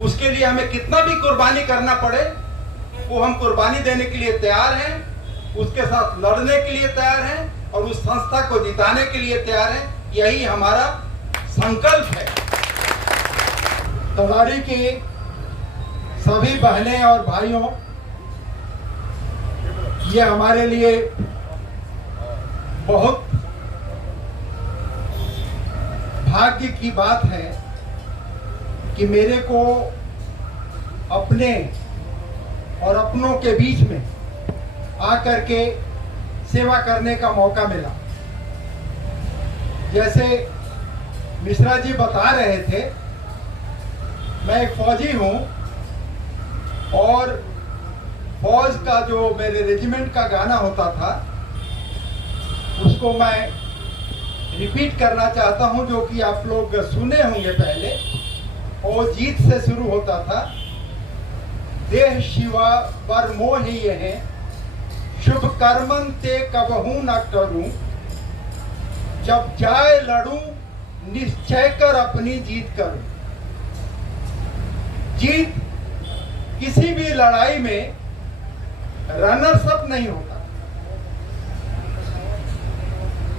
उसके लिए हमें कितना भी कुर्बानी करना पड़े वो हम कुर्बानी देने के लिए तैयार हैं, उसके साथ लड़ने के लिए तैयार हैं और उस संस्था को जिताने के लिए तैयार हैं। यही हमारा संकल्प है। तलारी की सभी बहनें और भाइयों, ये हमारे लिए बहुत भाग्य की बात है कि मेरे को अपने और अपनों के बीच में आकर के सेवा करने का मौका मिला। जैसे मिश्रा जी बता रहे थे, मैं एक फौजी हूँ और फौज का जो मेरे रेजिमेंट का गाना होता था उसको मैं रिपीट करना चाहता हूँ, जो कि आप लोग सुने होंगे पहले। और जीत से शुरू होता था। देह शिवा पर मोह यह शुभ कर्मन ते कबहू न करूं, जब जाए लड़ूं निश्चय कर अपनी जीत करूं। जीत किसी भी लड़ाई में रनर्स अप नहीं होता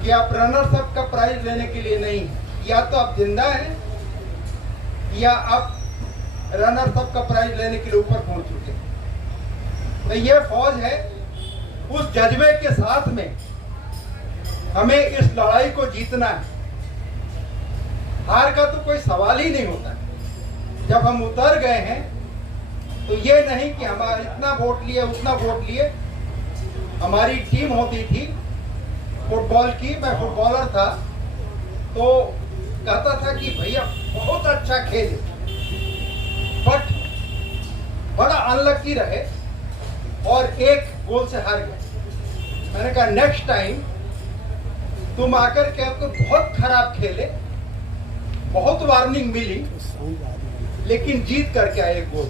कि आप रनर्स अप का प्राइज लेने के लिए नहीं, या तो आप जिंदा हैं या आप रनर्स अप का प्राइज लेने के लिए ऊपर पहुंच चुके हैं। तो ये फौज है, उस जज्बे के साथ में हमें इस लड़ाई को जीतना है। हार का तो कोई सवाल ही नहीं होता। जब हम उतर गए हैं तो ये नहीं कि हमारा इतना वोट लिए उतना वोट लिए। हमारी टीम होती थी फुटबॉल की, मैं फुटबॉलर था, तो कहता था कि भैया बहुत अच्छा खेले, बट बड़ा अनलकी रहे और एक गोल से हार गए। मैंने कहा नेक्स्ट टाइम तुम आकर के आपको बहुत खराब खेले, बहुत वार्निंग मिली, लेकिन जीत करके आए एक गोल।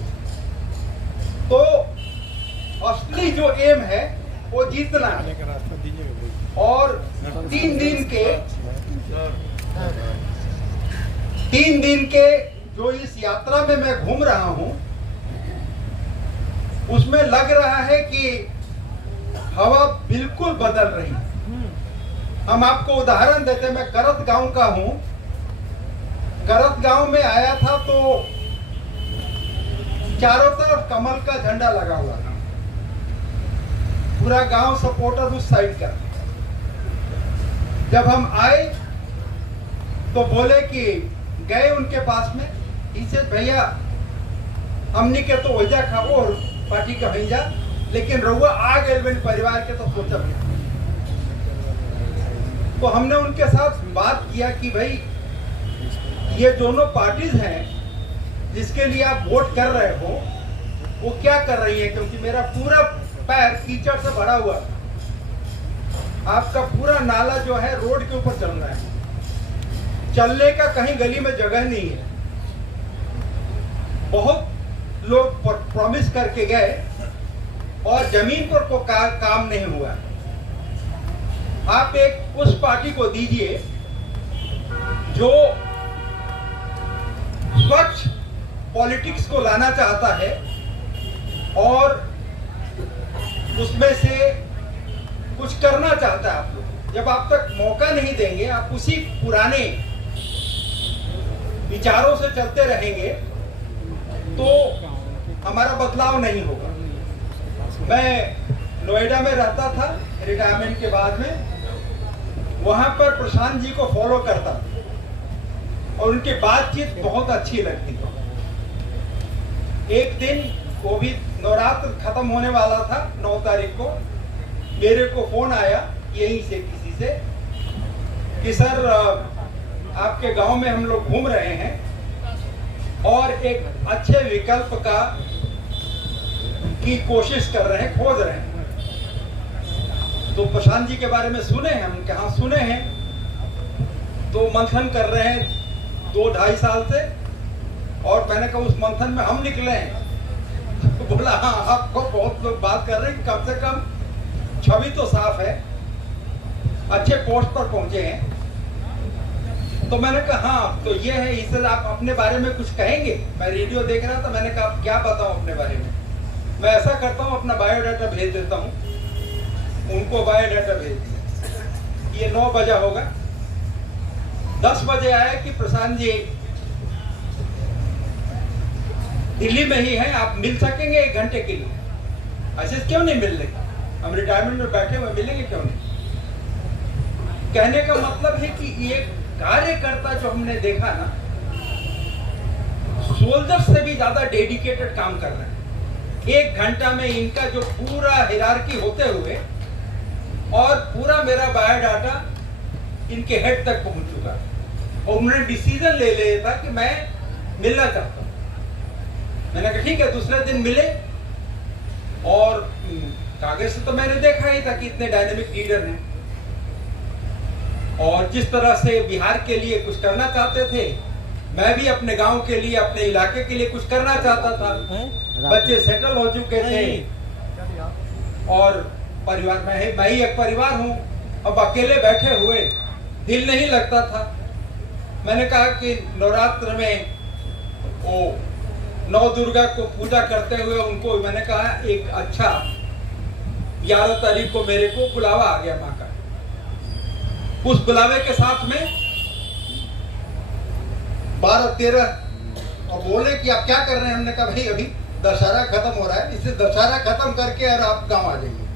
तो असली जो एम है वो जीतना है। और 3 दिन के जो इस यात्रा में मैं घूम रहा हूं, उसमें लग रहा है कि हवा बिल्कुल बदल रही है। हम आपको उदाहरण देते, मैं करत गांव का हूं। करत गांव में आया था तो चारों तरफ कमल का झंडा लगा हुआ था, पूरा गांव सपोर्टर उस साइड का। जब हम आए तो बोले कि गए उनके पास में, इसे भैया हमने के तो वजह खा वो पार्टी का भैया, लेकिन रहुआ आ गए परिवार के तो सोचा। तो हमने उनके साथ बात किया कि भाई ये दोनों पार्टीज हैं जिसके लिए आप वोट कर रहे हो, वो क्या कर रही है, क्योंकि मेरा पूरा पैर कीचड़ से भरा हुआ है। आपका पूरा नाला जो है रोड के ऊपर चल रहा है, चलने का कहीं गली में जगह नहीं है। बहुत लोग प्रॉमिस करके गए और जमीन पर को काम नहीं हुआ। आप एक उस पार्टी को दीजिए जो स्वच्छ पॉलिटिक्स को लाना चाहता है और उसमें से कुछ करना चाहता है। आप लोग जब आप तक मौका नहीं देंगे, आप उसी पुराने विचारों से चलते रहेंगे तो हमारा बदलाव नहीं होगा। मैं नोएडा में रहता था रिटायरमेंट के बाद में, वहां पर प्रशांत जी को फॉलो करता और उनकी बातचीत बहुत अच्छी लगती थी। एक दिन वो भी नवरात्र खत्म होने वाला था, 9 तारीख को मेरे को फोन आया यहीं से किसी से कि सर आपके गांव में हम लोग घूम रहे हैं और एक अच्छे विकल्प का की कोशिश कर रहे हैं, खोज रहे हैं। तो प्रशांत जी के बारे में सुने हैं हम, कहाँ सुने हैं, तो मंथन कर रहे हैं 2-2.5 साल से। और मैंने कहा उस मंथन में हम निकले हैं। तो बोला हाँ, आपको बहुत लोग बात कर रहे हैं, कम से कम छवि तो साफ है, अच्छे पोस्ट पर पहुंचे हैं। तो मैंने कहा हाँ तो ये है, इससे आप अपने बारे में कुछ कहेंगे? मैं रेडियो देख रहा था, मैंने कहा क्या बताऊं अपने बारे में। मैं ऐसा करता हूँ, अपना बायोडाटा भेज देता हूँ, उनको बायोडाटा भेज दिया। ये 9 बजा होगा, 10 बजे आया कि प्रशांत जी दिल्ली में ही हैं, आप मिल सकेंगे 1 घंटे के लिए। ऐसे क्यों नहीं मिल रहे, हम रिटायरमेंट में बैठे हुए, मिलेंगे क्यों नहीं। कहने का मतलब है कि ये कार्यकर्ता जो हमने देखा ना, सोल्जर से भी ज्यादा डेडिकेटेड काम कर रहे हैं। 1 घंटा में इनका जो पूरा हिरार्की होते हुए और पूरा मेरा बायोडाटा इनके हेड तक पहुंच चुका है और उन्होंने डिसीजन ले लिया था कि मैं मिलना चाहता हूं। मैंने कहा ठीक है, दूसरे दिन मिले और कागज से तो मैंने देखा ही था कि इतने डायनेमिक लीडर हैं और जिस तरह से बिहार के लिए कुछ करना चाहते थे, मैं भी अपने गांव के लिए, अपने इलाके के लिए कुछ करना चाहता था। बच्चे सेटल हो चुके थे और परिवार में मैं ही एक परिवार हूं, अब अकेले बैठे हुए दिल नहीं लगता था। मैंने कहा कि नवरात्र में वो 9 दुर्गा को पूजा करते हुए उनको मैंने कहा एक अच्छा 11 तारीख को मेरे को बुलावा आ गया माँ का। उस बुलावे के साथ में 12-13 और बोले कि आप क्या कर रहे हैं। हमने कहा भाई अभी दशहरा खत्म हो रहा है, इससे दशहरा खत्म करके और आप गांव आ जाइए।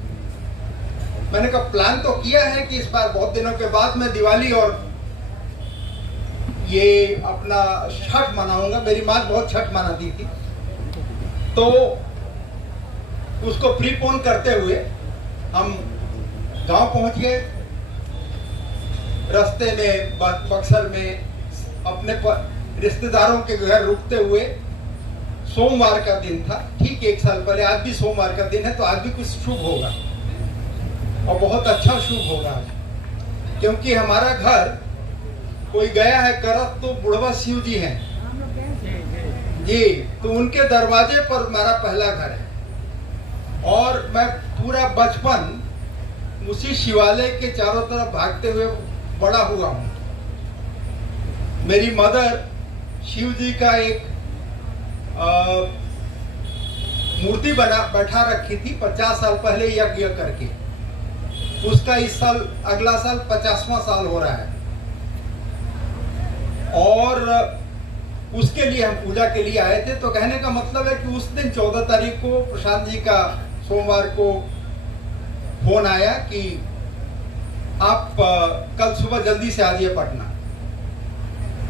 मैंने कहा प्लान तो किया है कि इस बार बहुत दिनों के बाद मैं दिवाली और ये अपना छठ मनाऊंगा। मेरी माँ बहुत छठ मनाती थी, तो उसको प्रीपोन करते हुए हम गांव पहुंच गए। रास्ते में बक्सर में अपने रिश्तेदारों के घर रुकते हुए, सोमवार का दिन था, ठीक 1 साल पहले। आज भी सोमवार का दिन है, तो आज भी कुछ शुभ होगा और बहुत अच्छा शुभ होगा आज, क्योंकि हमारा घर कोई गया है करत तो बुढ़वा शिव जी हैं जी, तो उनके दरवाजे पर हमारा पहला घर है और मैं पूरा बचपन उसी शिवालय के चारों तरफ भागते हुए बड़ा हुआ हूं। मेरी मदर शिव जी का एक मूर्ति बैठा रखी थी 50 साल पहले यज्ञ करके। उसका इस साल, अगला साल 50वां साल हो रहा है और उसके लिए हम पूजा के लिए आए थे। तो कहने का मतलब है कि उस दिन 14 तारीख को प्रशांत जी का सोमवार को फोन आया कि आप कल सुबह जल्दी से आ जाइए पटना।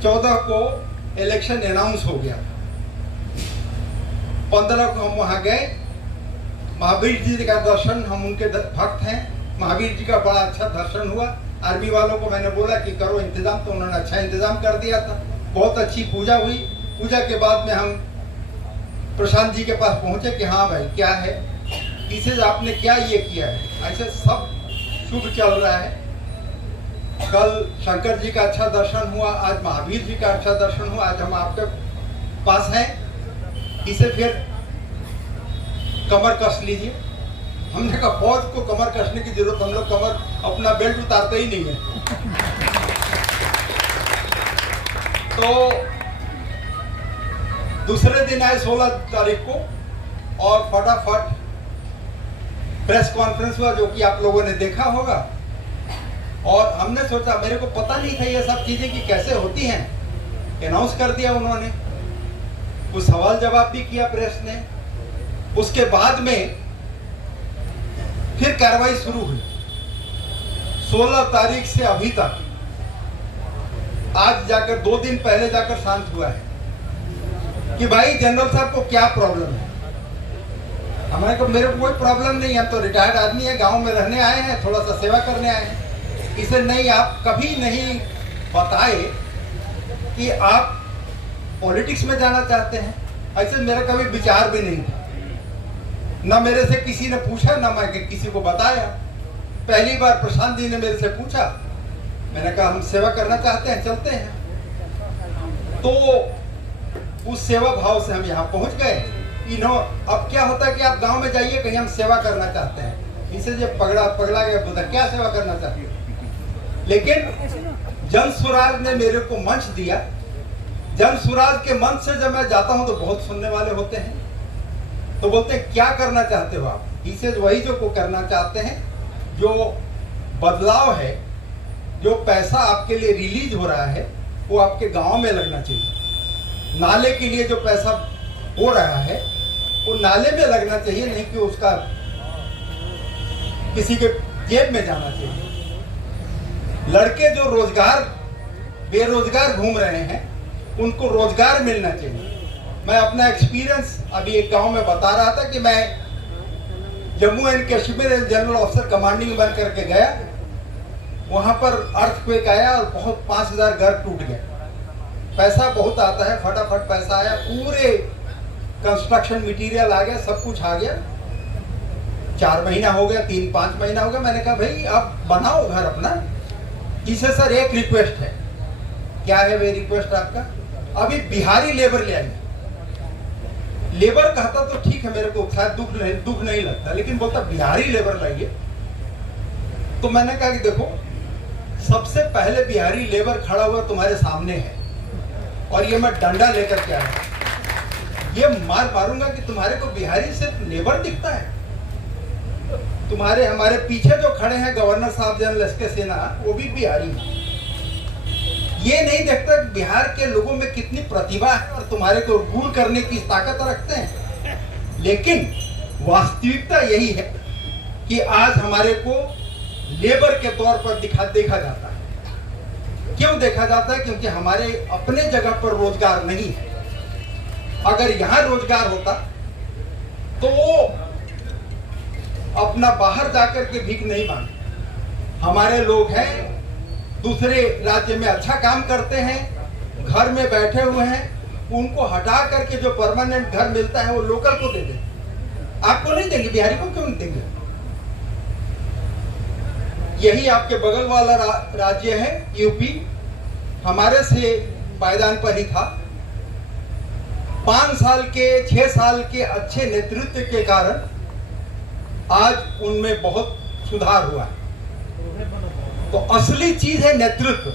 14 को इलेक्शन अनाउंस हो गया। 15 को हम वहां गए। महावीर जी का दर्शन, हम उनके भक्त हैं, महावीर जी का बड़ा अच्छा दर्शन हुआ। आर्मी वालों को मैंने बोला कि करो इंतजाम, तो उन्होंने अच्छा इंतजाम कर दिया था। बहुत अच्छी पूजा हुई। पूजा के बाद में हम प्रशांत जी के पास पहुंचे कि हाँ भाई क्या है, इसे आपने क्या ये किया है। ऐसे सब शुभ चल रहा है। कल शंकर जी का अच्छा दर्शन हुआ, आज महावीर जी का अच्छा दर्शन हुआ। आज हम आपके पास हैं, इसे फिर कमर कस लीजिए। हमने कहा फौज को कमर कसने की जरूरत, हम लोग कमर अपना बेल्ट उतारते ही नहीं है। तो दूसरे दिन आए 16 तारीख को और फटाफट प्रेस कॉन्फ्रेंस हुआ, जो कि आप लोगों ने देखा होगा। और हमने सोचा, मेरे को पता नहीं था ये सब चीजें कि कैसे होती हैं। अनाउंस कर दिया उन्होंने, कुछ सवाल जवाब भी किया प्रेस ने। उसके बाद में फिर कार्रवाई शुरू हुई 16 तारीख से अभी तक। आज जाकर 2 दिन पहले जाकर शांत हुआ है कि भाई जनरल साहब को क्या प्रॉब्लम है। हमारे को, मेरे को कोई प्रॉब्लम नहीं है, तो रिटायर्ड आदमी है, गांव में रहने आए हैं, थोड़ा सा सेवा करने आए हैं। इसे नहीं, आप कभी नहीं बताए कि आप पॉलिटिक्स में जाना चाहते हैं। ऐसे मेरा कभी विचार भी नहीं था, ना मेरे से किसी ने पूछा, ना मैं किसी को बताया। पहली बार प्रशांत जी ने मेरे से पूछा, मैंने कहा हम सेवा करना चाहते हैं, चलते हैं। तो उस सेवा भाव से हम यहाँ पहुंच गए। अब क्या होता है कि आप गांव में जाइए, कहीं हम सेवा करना चाहते हैं, इसे जब पगला गया बुधा क्या सेवा करना चाहते हैं। लेकिन जन स्वराज ने मेरे को मंच दिया। जन स्वराज के मंच से जब मैं जाता हूं तो बहुत सुनने वाले होते हैं, तो बोलते हैं क्या करना चाहते हो आप? इसे वही जो को करना चाहते हैं, जो बदलाव है, जो पैसा आपके लिए रिलीज हो रहा है वो आपके गांव में लगना चाहिए। नाले के लिए जो पैसा हो रहा है वो नाले में लगना चाहिए, नहीं कि उसका किसी के जेब में जाना चाहिए। लड़के जो बेरोजगार घूम रहे हैं उनको रोजगार मिलना चाहिए। मैं अपना एक्सपीरियंस अभी एक गांव में बता रहा था कि मैं Jammu and Kashmir general officer commanding बन करके गया। वहां पर अर्थक्वेक आया और बहुत 5000 घर टूट गए। पैसा बहुत आता है, फटाफट पैसा आया, पूरे कंस्ट्रक्शन मटेरियल आ गया, सब कुछ आ गया। 4 महीना हो गया, 3-5 महीना हो गया। मैंने कहा भाई आप बनाओ घर अपना। इसे सर एक रिक्वेस्ट है। क्या है वे रिक्वेस्ट आपका? अभी बिहारी लेबर ले आइए। लेबर कहता तो ठीक है, मेरे को शायद दुख नहीं लगता, लेकिन बोलता बिहारी लेबर लाइए। तो मैंने कहा कि देखो, सबसे पहले बिहारी लेबर खड़ा हुआ तुम्हारे सामने है और ये मैं डंडा लेकर के आया, ये मार मारूंगा कि तुम्हारे को बिहारी सिर्फ लेबर दिखता है। तुम्हारे हमारे पीछे जो खड़े हैं गवर्नर साहब जनरल एसके सिन्हा, वो भी बिहारी हैं। ये नहीं देखता कि बिहार के लोगों में कितनी प्रतिभा है और तुम्हारे को रूल करने की ताकत रखते हैं। लेकिन वास्तविकता यही है कि आज हमारे को लेबर के तौर पर देखा जाता है। क्यों देखा जाता है? क्योंकि हमारे अपने जगह पर रोजगार नहीं है। अगर यहां रोजगार होता तो वो अपना बाहर जाकर के भीख नहीं मांगते। हमारे लोग हैं, दूसरे राज्य में अच्छा काम करते हैं, घर में बैठे हुए हैं, उनको हटा करके जो परमानेंट घर मिलता है वो लोकल को दे दें। आपको नहीं देंगे, बिहारी को क्यों नहीं देंगे? यही आपके बगल वाला राज्य है यूपी, हमारे से पायदान पर ही था। 5 साल के 6 साल के अच्छे नेतृत्व के कारण आज उनमें बहुत सुधार हुआ है। तो असली चीज है नेतृत्व।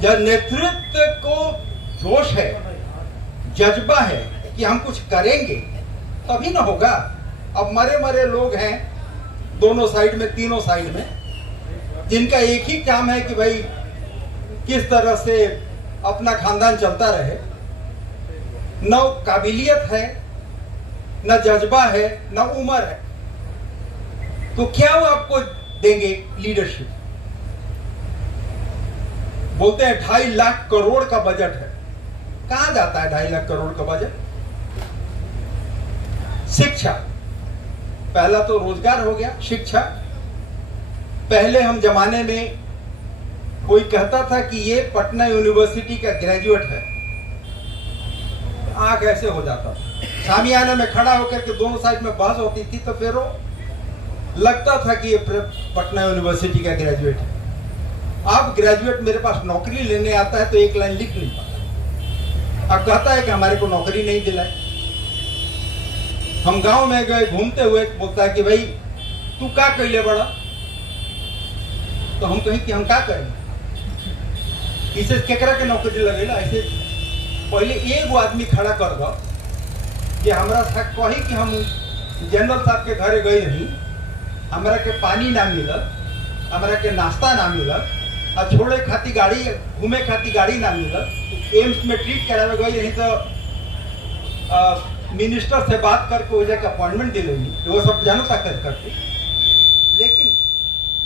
जब नेतृत्व को जोश है, जज्बा है कि हम कुछ करेंगे, तभी ना होगा। अब मरे लोग हैं दोनों साइड में, तीनों साइड में, जिनका एक ही काम है कि भाई किस तरह से अपना खानदान चलता रहे। न काबिलियत है, न जज्बा है, न उम्र है, तो क्या वो आपको देंगे लीडरशिप? बोलते हैं 2.5 लाख करोड़ का बजट है। कहां जाता है 2.5 लाख करोड़ का बजट? शिक्षा, पहला तो रोजगार हो गया, शिक्षा। पहले हम जमाने में कोई कहता था कि ये पटना यूनिवर्सिटी का ग्रेजुएट है, आंख ऐसे हो जाता था। शामियाना में खड़ा होकर के दोनों साइड में बहस होती थी, तो फिर वो लगता था कि ये पटना यूनिवर्सिटी का ग्रेजुएट है। अब ग्रेजुएट मेरे पास नौकरी लेने आता है तो एक लाइन लिख नहीं पाता। अब कहता है कि हमारे को नौकरी नहीं दिलाई। हम गांव में गए घूमते हुए, बोलता है कि भाई तू क्या कैले बड़ा? तो हम कहें कि हम क्या करें, इसे केकरा के नौकरी लगेला। ऐसे पहले एक आदमी खड़ा कर दो कि हमरा साथ कही कि हम जनरल साहब के घरे गए रही, हमरा के पानी ना मिलल, हमरा के नाश्ता ना मिलल, और छोड़े खाती गाड़ी, घूमे खाती गाड़ी ना मिलल। एम्स में ट्रीट करावे गई रही तो मिनिस्टर से बात करके हो जाके अपॉइंटमेंट दिलेगी, वो सब जानता करते। लेकिन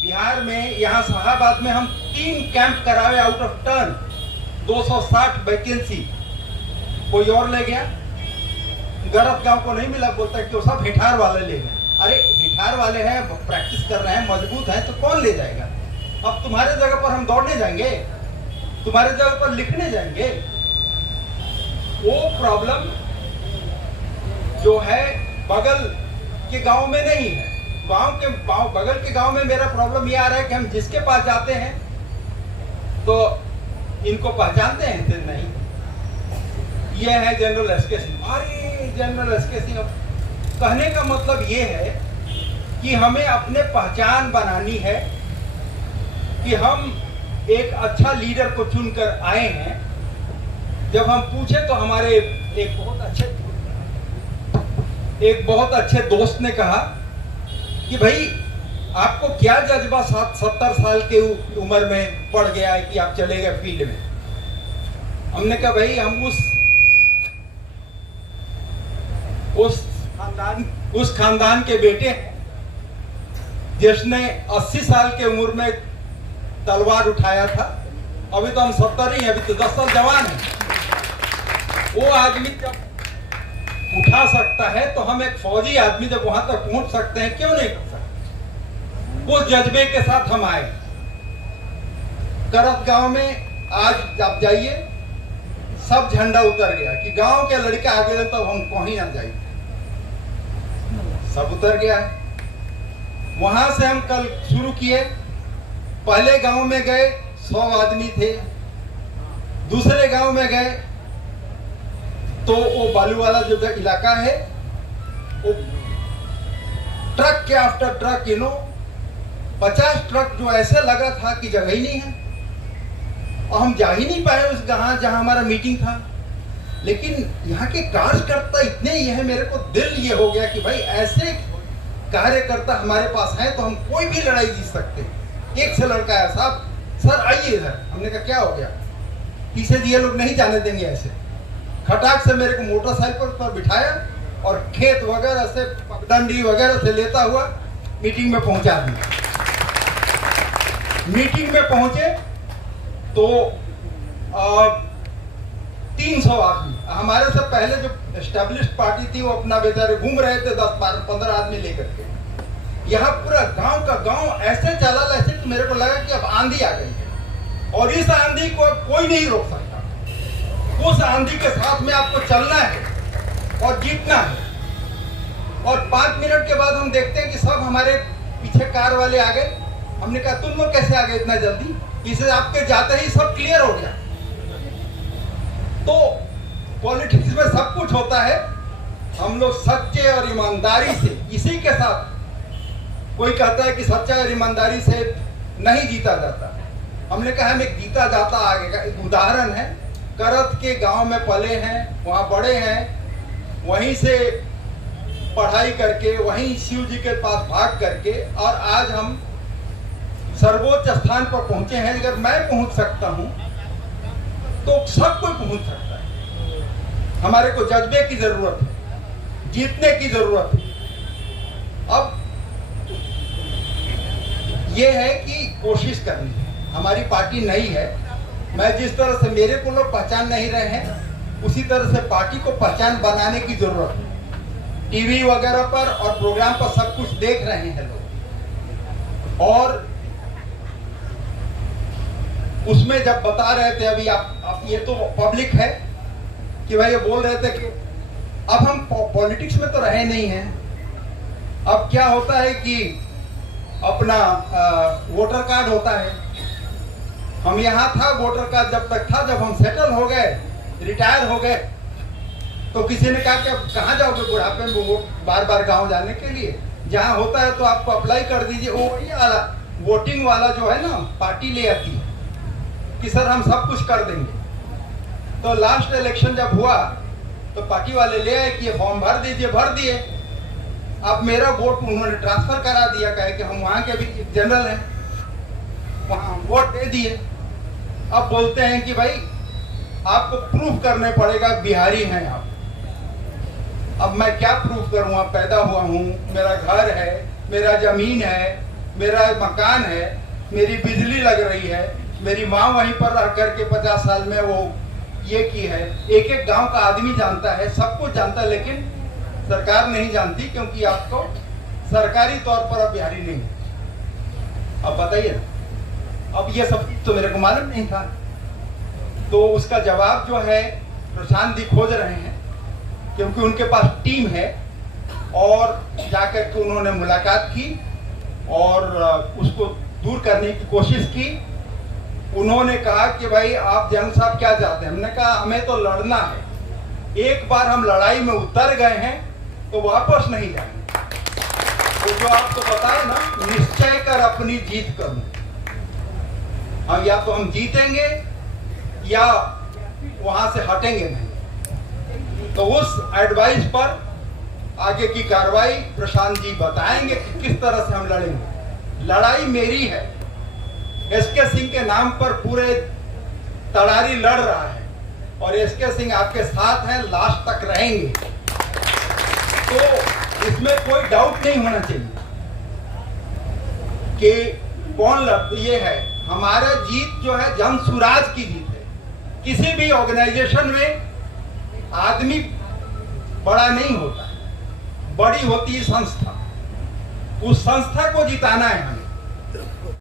बिहार में, यहाँ शाहाबाद में हम 3 कैंप करावे आउट ऑफ टर्न, 260 वैकेंसी, कोई और ले गया। गरत गांव को नहीं मिला, बोलता है कि वो सब हिठार वाले ले गए। अरे हिठार वाले हैं, प्रैक्टिस कर रहे हैं, मजबूत हैं, तो कौन ले जाएगा? अब तुम्हारे जगह पर हम दौड़ने जाएंगे, तुम्हारे जगह पर लिखने जाएंगे। वो प्रॉब्लम जो है बगल के गांव में नहीं है। बगल के गांव में मेरा प्रॉब्लम ये आ रहा है कि हम जिसके पास जाते हैं तो इनको पहचानते हैं तो नहीं। ये है जनरल एसके सिंह। अरे जनरल एसके सिंह, कहने का मतलब ये है कि हमें अपने पहचान बनानी है कि हम एक अच्छा लीडर को चुनकर आए हैं। जब हम पूछे तो हमारे एक बहुत अच्छे दोस्त ने कहा कि भाई आपको क्या जज्बा 70 साल के उम्र में पड़ गया है कि आप चले गए फील्ड में। हमने कहा भाई हम उस खानदान के बेटे हैं जिसने 80 साल के उम्र में तलवार उठाया था। अभी तो हम 70 ही हैं, अभी तो 10 साल जवान हैं। वो आदमी जब उठा सकता है तो हम एक फौजी आदमी जब वहां तक पहुंच सकते हैं, क्यों नहीं कर सकते। उस जज्बे के साथ हम आए। करत गांव में आज आप जाइए, सब झंडा उतर गया कि गांव के लड़के आगे तो हम कहीं ना जाइए, सब उतर गया है। वहां से हम कल शुरू किए। पहले गांव में गए 100 आदमी थे, दूसरे गांव में गए तो वो बालू वाला जो इलाका है, वो ट्रक के आफ्टर ट्रक 50 ट्रक जो ऐसे लगा था कि जगह ही नहीं है, और हम जा ही नहीं पाए उस जहां हमारा मीटिंग था। लेकिन यहाँ के कार्यकर्ता इतने ही है, मेरे को दिल ये हो गया कि भाई ऐसे कार्यकर्ता हमारे पास हैं तो हम कोई भी लड़ाई जीत सकते हैं। एक से लड़का है, साहब सर आइए इधर। हमने कहा क्या हो गया? पीछे ये लोग नहीं जाने देंगे ऐसे। खटाक से मेरे को मोटरसाइकिल पर बिठाया और खेत वगैरह से पगडंडी वगैरह से लेता हुआ मीटिंग में पहुंचा दिया। मीटिंग में पहुंचे तो 300 आदमी, हमारे से पहले जो एस्टेब्लिश्ड पार्टी थी वो अपना बेचारे घूम रहे थे 10-15 आदमी लेकर के। यहाँ पूरा गांव का गांव ऐसे चला ऐसे कि मेरे को लगा कि अब आंधी आ गई है और इस आंधी को कोई नहीं रोक सकता। उस आंधी के साथ में आपको चलना है और जीतना है। और 5 मिनट के बाद हम देखते हैं कि सब हमारे पीछे कार वाले आ गए। हमने कहा तुम लोग कैसे आ गए इतना जल्दी? इसे आपके जाते ही सब क्लियर हो गया। तो पॉलिटिक्स में सब कुछ होता है। हम लोग सच्चे और ईमानदारी से, इसी के साथ कोई कहता है कि सच्चाई और ईमानदारी से नहीं जीता जाता। हमने कहा हमें जीता जाता आगे का एक उदाहरण है। करत के गांव में पले हैं, वहाँ बड़े हैं, वहीं से पढ़ाई करके वहीं शिव जी के पास भाग करके और आज हम सर्वोच्च स्थान पर पहुंचे हैं। अगर मैं पहुंच सकता हूं तो सब कोई पहुंच सकता है। हमारे को जज्बे की जरूरत है, जीतने की जरूरत है। अब यह है कि कोशिश करनी है। हमारी पार्टी नई है। मैं जिस तरह से मेरे को लोग पहचान नहीं रहे हैं, उसी तरह से पार्टी को पहचान बनाने की जरूरत है। टीवी वगैरह पर और प्रोग्राम पर सब कुछ देख रहे हैं लोग, और उसमें जब बता रहे थे अभी आप ये तो पब्लिक है कि भाई ये बोल रहे थे कि अब हम पॉलिटिक्स में तो रहे नहीं हैं। अब क्या होता है कि अपना वोटर कार्ड होता है। हम यहाँ था, वोटर कार्ड जब तक था, जब हम सेटल हो गए, रिटायर हो गए, तो किसी ने कहा कि अब कहाँ जाओगे बुढ़ापे में बार बार गांव जाने के लिए? जहाँ होता है तो आपको अप्लाई कर दीजिए। वही वाला वोटिंग वाला जो है ना, पार्टी ले आती है कि सर हम सब कुछ कर देंगे। तो लास्ट इलेक्शन जब हुआ तो पार्टी वाले ले आए कि ये फॉर्म भर दीजिए, भर दिए। अब मेरा वोट उन्होंने ट्रांसफर करा दिया, कहे कि हम वहाँ के भी जनरल हैं, वहाँ वोट दे दिए। अब बोलते हैं कि भाई आपको प्रूफ करने पड़ेगा बिहारी हैं आप। अब मैं क्या प्रूफ करूँ? पैदा हुआ हूँ, मेरा घर है, मेरा जमीन है, मेरा मकान है, मेरी बिजली लग रही है, मेरी माँ वहीं पर रह करके 50 साल में वो ये की है। एक एक गांव का आदमी जानता है, सब कुछ जानता है, लेकिन सरकार नहीं जानती क्योंकि आपको सरकारी तौर पर अब बिहारी नहीं है। अब बताइए ना, अब ये सब तो मेरे को मालूम नहीं था। तो उसका जवाब जो है प्रशांत जी खोज रहे हैं, क्योंकि उनके पास टीम है, और जाकर के उन्होंने मुलाकात की और उसको दूर करने की कोशिश की। उन्होंने कहा कि भाई आप जनरल साहब क्या चाहते हैं? हमने कहा हमें तो लड़ना है। एक बार हम लड़ाई में उतर गए हैं तो वापस नहीं जाएंगे। तो जो आपको बताए ना, निश्चय कर अपनी जीत करूं, हम या तो हम जीतेंगे या वहां से हटेंगे नहीं। तो उस एडवाइस पर आगे की कार्रवाई प्रशांत जी बताएंगे कि किस तरह से हम लड़ेंगे। लड़ाई मेरी है, एसके सिंह के नाम पर पूरे तड़ारी लड़ रहा है और एसके सिंह आपके साथ हैं, लास्ट तक रहेंगे। तो इसमें कोई डाउट नहीं होना चाहिए कि कौन ये है। हमारा जीत जो है जन सुराज की जीत है। किसी भी ऑर्गेनाइजेशन में आदमी बड़ा नहीं होता है, बड़ी होती है संस्था। उस संस्था को जिताना है हमें।